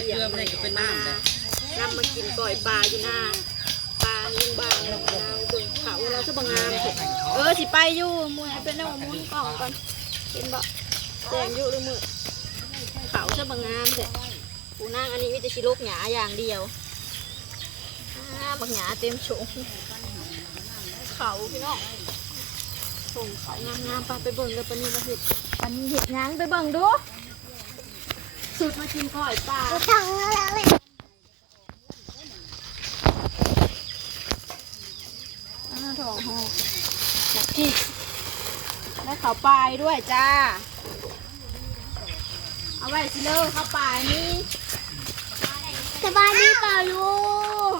ได้เกลือไม่ได้ก็เป็นน้ำเลยนำมากินก่อยปลาอยู่หน้าปลาลุงบางเราเบิ่งเขาเราจะบางงามเถอะเออสิไปอยู่มวยเป็นน้ำมุนกล่องก่อนเป็นบ่แจงอยู่หรือมือเขาจะบางงามเถอะปูนางอันนี้มีแต่ชิลูกหยาอย่างเดียวอ่าบางหยาเต็มโฉงเขาพี่น้องส่งเขางามๆไปไปเบิ่งกันปานนี้มาเห็ดปานนี้เห็ดหยังไปเบิ่งดู สุดมากินก่อยปลาอ้าวดอกหอกหนักที่ได้เขาปลายด้วยจ้า เอาไว้สิเลยเขาปลายนี่สบายดีเปล่าลูก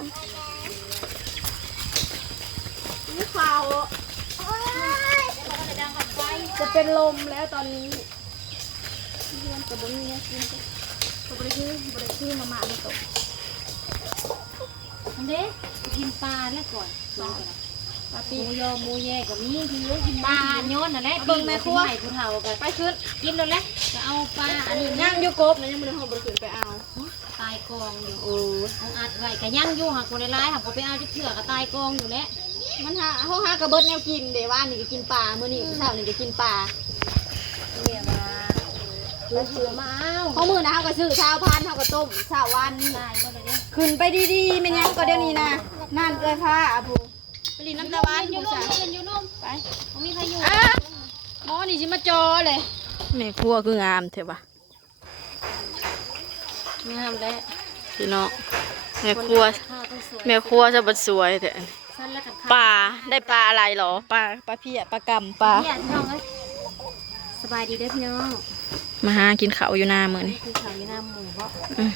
นี่เขาจะเป็นลมแล้วตอนนี้ียนกับบนนี้กินกับบริคือบริคือมาหมาไม่ตกอันเด้กินปลาแล้วก่อนปลาปลาปีมูยอหมูแย่ก็มีกินเยอะกินปลาย้อนนั่นแหละปีกผู้เฒ่ากันไปขึ้นกินแล้วแหละจะเอาปลาอันนี้ย่างอยู่กบนะยังไม่ได้ห้องบริคืนไปเอาตายกองอยู่โอ้เอาอัดไว้ก็ย่างอยู่หักคนร้ายหักก็ไปเอาจะเถื่อก็ตายกองอยู่แล้วมันหาห้องหากระเบิดแนวกินเดี๋ยวว่านี่ก็กินปลามื้อนี้เช้านี่ก็กินปลาเนี่ยมา แล้วเถื่อมาเอาเพราะมื้อนะเฮาก็ซื้อเช้าพันเฮาก็ต้มเช้าวันนี้ตายก็เลยเด้ขึ้นไปดีๆเป็นหยังก็เดี๋ยวนี้นะนั่นเอ้ยผ้าอาภูไปรีน้ำตาวันอผู้ยู่นุ่สามวยืนอยู่นุ่มไปเขามีใครอยู่อะหมอนี่สิมาจอเลยแม่ครัวคืองามเถอะปะงามแล้วพี่น้องแม่ครัวข้าวต้องสวยแม่ครัวจะบัดสวยเถอะสั้นแล้วกับปลาได้ปลาอะไรหรอปลาปลาเพี้ยปลากำปลา สบายดีเด้อพี่น้องมาหากินข้าวอยู่หน้ามื้อนี่คือข่าวอยู่หน้าหมู่เพราะอืม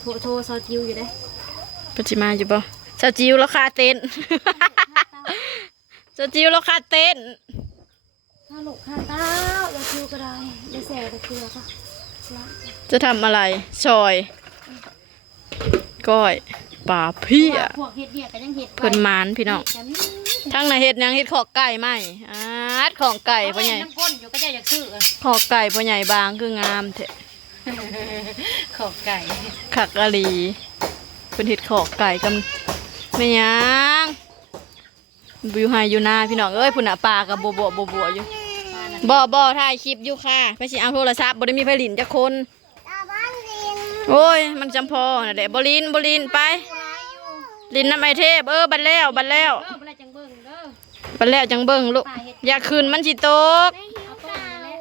โทรโทรซอจิวอยู่ได้ปัจจิมาอยู่บ่เจ้าจิวราคาเต้นเจ้าจิวราคาเต้นข้าลูกข้าเต้าอย่าจิวก็ได้อย่าแสบตะเกียบก็ละจะทำอะไรซอยก้อยปลาเพี้ยพวกเห็ดเนี่ยก็ยังเห็ดเพิ่นหมานพี่น้องแต่นี่ ทั้งในเฮ็ดหยังเฮ็ดขอกไก่ไหมอาดของไก่พ่อใหญ่น้ำก้นอยู่ก็จะอยากซื้อขอกไก่พ่อใหญ่บางคืองามแท้ขอบไก่คักอะลีเพิ่นเฮ็ดขอกไก่กันแม่หยังอยู่ไห้อยู่นาพี่น้องเอ้ยพุ่นน่ะปลากับบัวบัวบัวบัวอยู่บ่บ่ถ่ายคลิปอยู่ค่ะไปสิเอาโทรศัพท์บ่ได้มีไผลินจักคนตาบ้านเรียนโอ้ย มันจำพอน่ะแหละบ่ลินบ่ลินไป ลินน้ำไอเทพเออบัดแล้วบัดแล้ว ด้อบัดแล้วจังเบิ่งลูกอย่าขึ้นมันสิตกเอาต้นนี่แหละ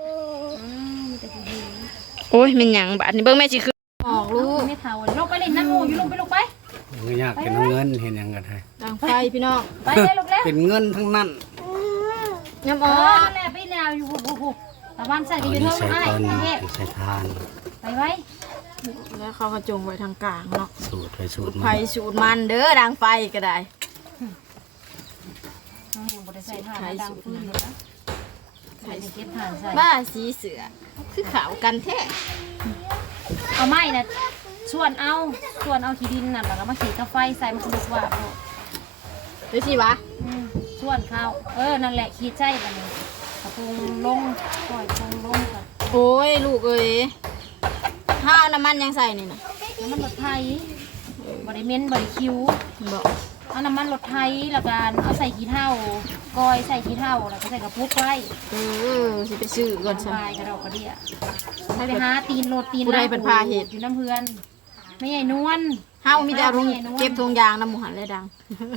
อืมมีแต่ผู้หญิงโอ้ยแม่นหยังบาดนี้เบิ่งแม่สิขึ้นออกลูกไม่เท่าลงไปเล่นน้ำหมูอยู่ลงไปลงไปเงินยากเป็นเงินเห็นยังกันไงดังไฟพี่น้องไปเลยลูกแล้วเป็นเงินทั้งนั้นยำเออออกแล้วไปแล้วอยู่หูหูตะวันใส่เอากันอยู่นี่เท่าใส่ไหร่ตอนเทพใส่ทานไปไว้แล้วเขากระจงไว้ทางกลางเนาะสูตรไปสูตรไฟมาสูตรมันเด้อดังไฟก็ได้น้องบ่ได้ ใส่ถ่านดังฟืนเลยนะใส่เก็บถ่านใส่บ้าสีเสือ คือขาวกันแท้เอาไม้นะส่วนเอาส่วนเอาขี้ดินน่ะแล้วก็มาขีดกับไฟใส่มันก็ลุกว่าบเดี๋ยวสิวะอืมส่วนข้าวเออนั่นแหละขีดใส่บัดนี้กระพงลงปล่อยพงลงก่อนโอ้ยลูกเอ้ยถ้าเอาน้ำมันยังใส่นี่นะน้ำมันรถไทยบริเมนบริคิวบอก เอาน้ำมันรถไทยแล้วกันเอาใส่ขี้เถ้ากอยใส่ขี้เถ้าแล้วก็ใส่กระปุกไว้เออสิไปซื้อก่อนสใช่บายกระดอกกระเดียไปไปหาตีนโรดตีนผู้ใดเป็นพาเห็ดอยู่น้ำเพื่อนไม่ใหญ่นวลเฮามีแต่เอาลงเก็บทงยางน้ำหมูหันเลยดัง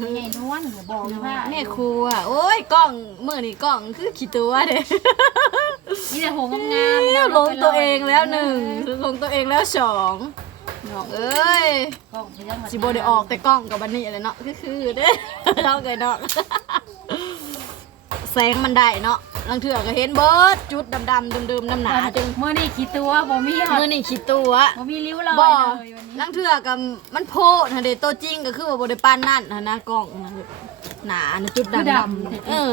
ไม่ใหญ่นวลอย่าบอกว่าแม่ครูอะโอ้ยกล้องมือนี่กล้องคือขี้ตัวเด้นี่แต่โหงงามๆนะลงตัวเองแล้วหนึ่งลงตัวเองแล้วสอง น้องเอ้ยกล้องไปยังมาสิโบได้ออกแต่กล้องกับบันนี่เลยเนาะคือคือเด้เราเกิดเนาะแสงมันได้เนาะลังเถื่อก็เห็นเบิร์ดจุดดำๆเดิมๆน้ำหนาจึงเมื่อนี่ขี้ตัวบ่มีหรมือนี่ขี้ตัวบ่มีริ้วรอยบ่เลยวันนี้ลังเถื่อกับมันโพดฮะเดตัวจริงก็คือว่าโบได้ปานนั่นฮะนะกล้องนะหนานะจุดดำๆเออ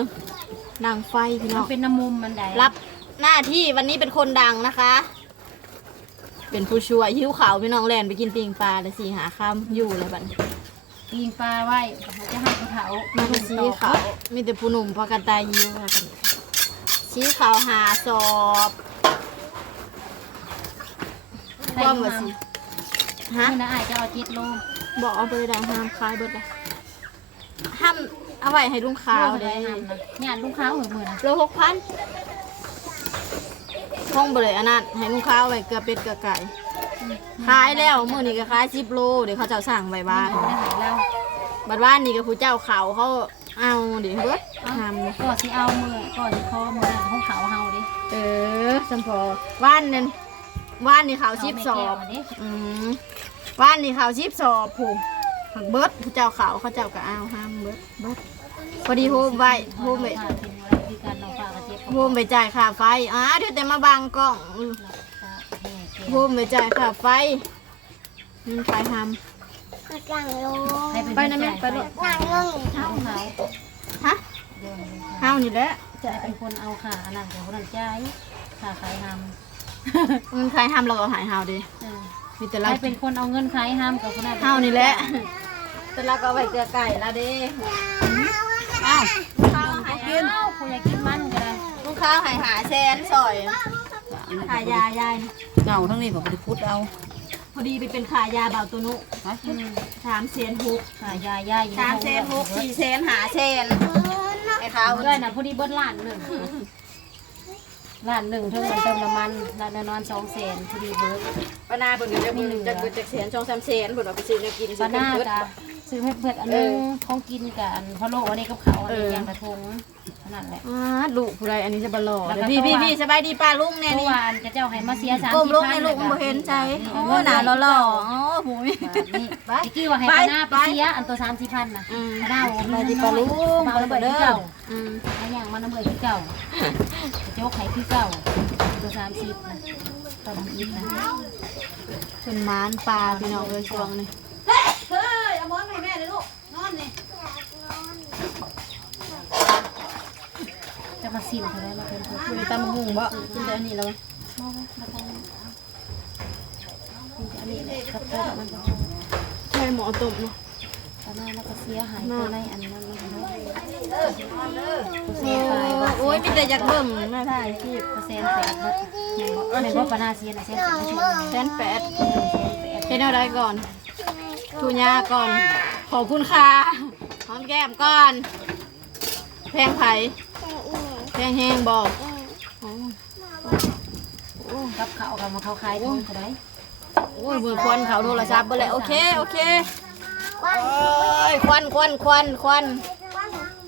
นางไฟพี่มัน้นองเป็นน้ำมุมมันได้รับหน้าที่วันนี้เป็นคนดังนะคะ เป็นผู้ช่วยหิ้วขาวพี่น้องแลนไปกินปิงปลาเลยสี่หาค่ำอยู่เลยบัดนี้ปีนปลาไว้จะให้เขาเถามาเป็นสีขาวมีแต่ผู้หนุ่มพากันตายยิวค่ะกันสีขาวหาสอบใส่ความมาว่าสิฮะนี่นะอายจะเอาเจ็ดโลบอกเอาไปเลยได้ห้ามขายเบิดเลยห้ามเอาไว้ให้ลุงขาวเลเด้ยทำนะงานลูกค้าเหมือนมือนะโลหกพัน ท่องไปเลยอันนั้นให้ลุงขาวไว้เกลือเป็ดเกลือไก่ขายแล้วมื้อนี้ก็ขายสิบโลเดี๋ยวเขาเจ้าสั่งไว้บ้านไม่ได้หายแล้วบัดบ้านนี่ก็ผู้เจ้าเขาเขาเอาเดี๋ยวเบิดทำก่อนสิเอามือก่อนสิคอมือห้องเขาเฮาดิเออสัมพอว่านนั่นว่านนี่เขาชิบสอบดิอืมว่านนี่เขาชิบสอบผูกผักเบิดผู้เจ้าเขาเขาเจ้าก็เอาห้ามเบิดเบิดพอดีโฮมไว้โฮมไป คือการเราฝากกระเจี๊ยบโฮมไปจ่ายค่าไฟอ่าเดี๋ยวแต่มาบังกล้องอืมโฮมไปจ่ายค่าไฟอืมไปทหลังลงำไปนะแม่ไปเลยหลังลงเฮาเขาฮะเฮานี่แหละจะเป็นคนเอาขาอันนั้นแต่คนนั้นใจขาขายทเงินใครทำเราก็หายเฮาดิำมีแต่ใคเรารเป็นคนเอาเงินขายห้ามกับคนนั้นเฮานี่แหละแต่เราก็เอาไปเกลือไก่ละเด้อ้าวข้าวหายกินคุณอยากกินมันก็ได้ ลูกค้าหายหาแซนซอยขายยายายเงาทั้งนี้ผมไปพุดเอาพอดีไปเป็นขายยาเบาตัวนุสามเซนหกขายยายาอยู่สามเซนหกสี่เซนหาเซนไอ้เขาเอาด้วยนะพอดีเบิดล้านหนึ่งล้านหนึ่งเท่าเงินเติมน้ำมันล้านนอนสองแสนพอดีเบิดปานาเปิดจะมีหนึ่งจะเกิดจากเซนช่องสามเซนเปิดเอาไปซื้อเนื้อกินปาหน้าจ้ะ ซื้อให้เพื่อนอันนึงของกินกับอันพะโล้อันนี้กับเขาวอันนี้ยางกระทงนั่นแหละอ่าดุผู้ใดอันนี้จะบลอแล้วก็พี่เข้าพี่มาพี่สบายดีป้าลุงแน่เมื่นี่อวานจะเจ้าให้มาเสียสามก้มสิบลุงพัในนลุงบ่เห็นใจโอ้หนาหล่อๆอ๋อหูยนี่ตะกี้ว่าให้ปาหน้าไปเสียอันตัวสามสิบพันน่ะอืมปาหน้าไปที่ปลาลุงมาไปน้ำเบิดเด้ที่อเก่าอืมมาอย่างมาน้ำเบิดที่เก่าโจ๊กไข่ที่เก่าตัวสามสิบนะตอนอีกนะ เป็นมานปลาพี่น้องเลยช่วงนี้ จะมาซิมเขาได้แล้วเป็นตัวมีตำหุงบ่กินแต่อันนี้แล้วมองแล้วก็อันนี้กับตัวมันจะใช่หมอตุ่มเนาะปาหน้าแล้วก็เสียหายตัวในอันนั้นมันตัวโเสียไปว่าอ้ยมีแต่อยากเบิ่งน่าถ่ายคลิปเปอร์เซ็นต์แปดบาทเห็นบอกเห็นว่าปาหน้าเสียนะเสียแปดชั่วโมงแสนแปดเฮ็ดเอาได้ก่อนทูญาก่อน ขอบคุณค่ะหอมแก้มก่อน แพงไผ่แพ งแห้งบอกกับเขากับมาเขาขายทุนก็ได้โอ้ยมือควันเขาโทรศัพท์ไปเลยโอเคโอเคโอ้ยควันควันควันควัน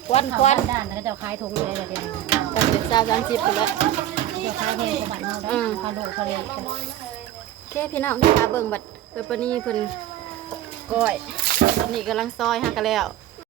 ควันคเขาวันด้านแล้วก็จะขายถุงเลยเดี๋ยวกันเป็นสาวสามสิบไปแล้วจะขายเงินกับบัตรเราได้คาโลคาเรีโอเคพี่น้องค่ะเบิ่งบัดเพิ่นปานนี้เพิ่นก้อยตอนนี้กำลังซอยฮักกันแล้ว